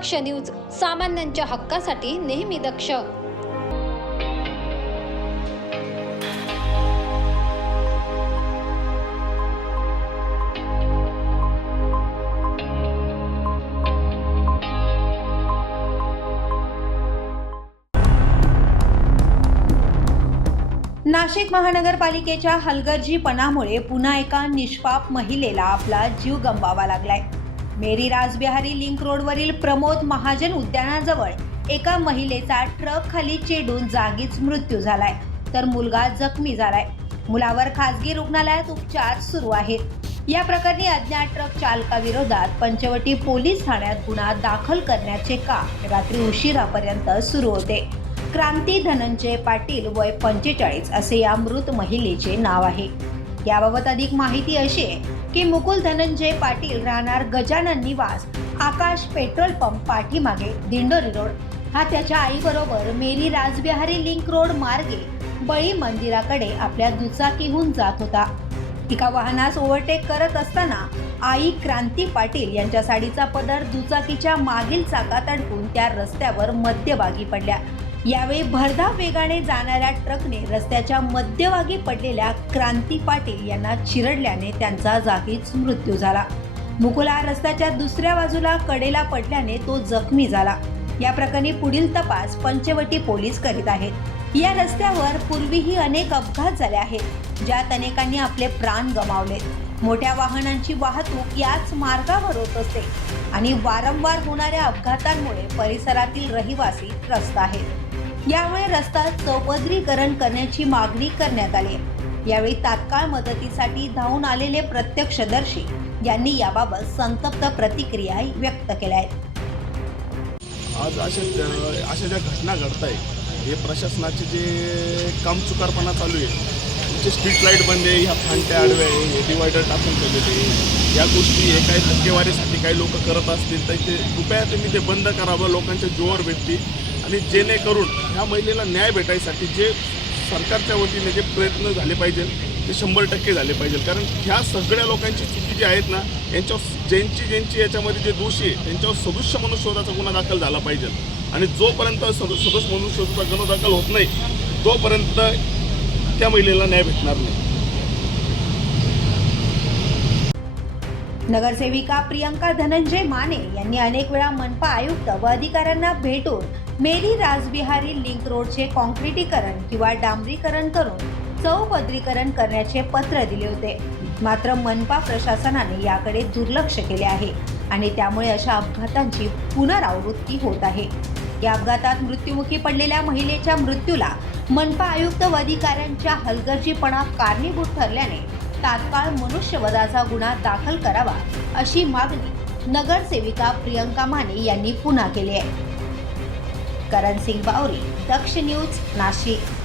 दक्ष news सामान्यांच्या हक्कासाठी नेहमी दक्ष. नाशिक महानगरपालिकेच्या हलगर्जीपणामुळे पुन्हा एका निष्पाप महिलेला आपला जीव गमवावा लागलाय. मेरी राजबिहारी लिंक रोडवरील प्रमोद महाजन उद्यानाजवळ एका महिलेचा ट्रक खाली चेडून जागीच मृत्यू झालाय. तर मुलगा जखमी झालाय. मुलावर खासगी रुग्णालयात उपचार सुरू आहेत. या प्रकरणी अज्ञात ट्रक चालकाविरोधात पंचवटी पोलीस ठाण्यात गुन्हा दाखल करण्याचे काम रात्री उशिरापर्यंत सुरू होते. क्रांती धनंजय पाटील वय पंचेचाळीस असे या मृत महिलेचे नाव आहे. याबाबत अधिक माहिती अशी आहे की मुकुल धनंजय पाटील राहणार गजानन निवास आकाश पेट्रोल पंप पाठीमागे दिंडोरी रोड. हा त्याच्या आईबरोबर मेरी राजबिहारी लिंक रोड मार्गे बळी मंदिराकडे आपल्या दुचाकीहून जात होता. एका वाहनास ओव्हरटेक करत असताना आई क्रांती पाटील यांच्या साडीचा पदर दुचाकीच्या मागील चाकात अडकून त्या रस्त्यावर मध्यभागी पडल्या. यावेळी भरधाव वेगाने जाणाऱ्या ट्रकने रस्त्याच्या मध्यभागी पडलेल्या क्रांती पाटील यांना चिरडल्याने त्यांचा जागीच मृत्यू झाला. मुकुला रस्त्याच्या दुसऱ्या बाजूला कडेला पडल्याने तो जखमी झाला. या प्रकरणी पुढील तपास पंचवटी पोलीस करीत आहेत. या रस्त्यावर पूर्वीही अनेक अपघात झाले आहेत ज्यात अनेकांनी आपले प्राण गमावले. मोठ्या वाहनांची वाहतूक याच मार्गावर होत असते आणि वारंवार होणाऱ्या अपघातांमुळे परिसरातील रहिवासी त्रस्त आहेत. यामुळे रस्ता चौपदरीकरण करण्याची मागणी करण्यात आली. यावेळी तात्काळ मदतीसाठी धावून आलेले प्रत्यक्षदर्शी यांनी याबाबत संतप्त प्रतिक्रिया व्यक्त केल्या आहेत. आज अशा अशा ज्या घटना घडत आहे हे प्रशासनाचे जे कामचुकारपणा चालू आहे तुमचे स्ट्रीट लाइट बंद आहे ह्या फांट्या आडव्या आहे हे डिवायडर टाकून ठेवलेले ते या गोष्टी हे काही टक्केवारीसाठी काही लोक करत असतील तर ते कृपया तुम्ही ते बंद करावं लोकांच्या जोर भेटतील. आणि जेणेकरून ह्या महिलेला न्याय भेटायसाठी जे सरकारच्या वतीने जे प्रयत्न झाले पाहिजे ते शंभर टक्के झाले पाहिजे. कारण ह्या सगळ्या लोकांची चुकी जी आहेत ना यांच्यावर ज्यांची ज्यांची याच्यामध्ये जे दोषी आहे त्यांच्यावर सदृश्य मनुष्यवधाचा गुन्हा दाखल झाला पाहिजे. आणि जोपर्यंत सद सदस्य मनुष्यवधाचा गुन्हा दाखल होत नाही तोपर्यंत त्या महिलेला न्याय भेटणार नाही. नगरसेविका प्रियंका धनंजय माने यांनी अनेक वेळा मनपा आयुक्त व अधिकाऱ्यांना भेटून मेरी राजबिहारी लिंक रोडचे कॉन्क्रिटीकरण किंवा डांबरीकरण करून चौपदरीकरण करण्याचे पत्र दिले होते. मात्र मनपा प्रशासनाने याकडे दुर्लक्ष केले आहे आणि त्यामुळे अशा अपघातांची पुनरावृत्ती होत आहे. या अपघातात मृत्युमुखी पडलेल्या महिलेच्या मृत्यूला मनपा आयुक्त व अधिकाऱ्यांच्या हलगर्जीपणा कारणीभूत ठरल्याने तात्काळ मनुष्यवधाचा गुन्हा दाखल करावा अशी मागणी नगरसेविका प्रियंका माने यांनी पुन्हा केली आहे. करण सिंग बावरी दक्ष न्यूज नाशिक.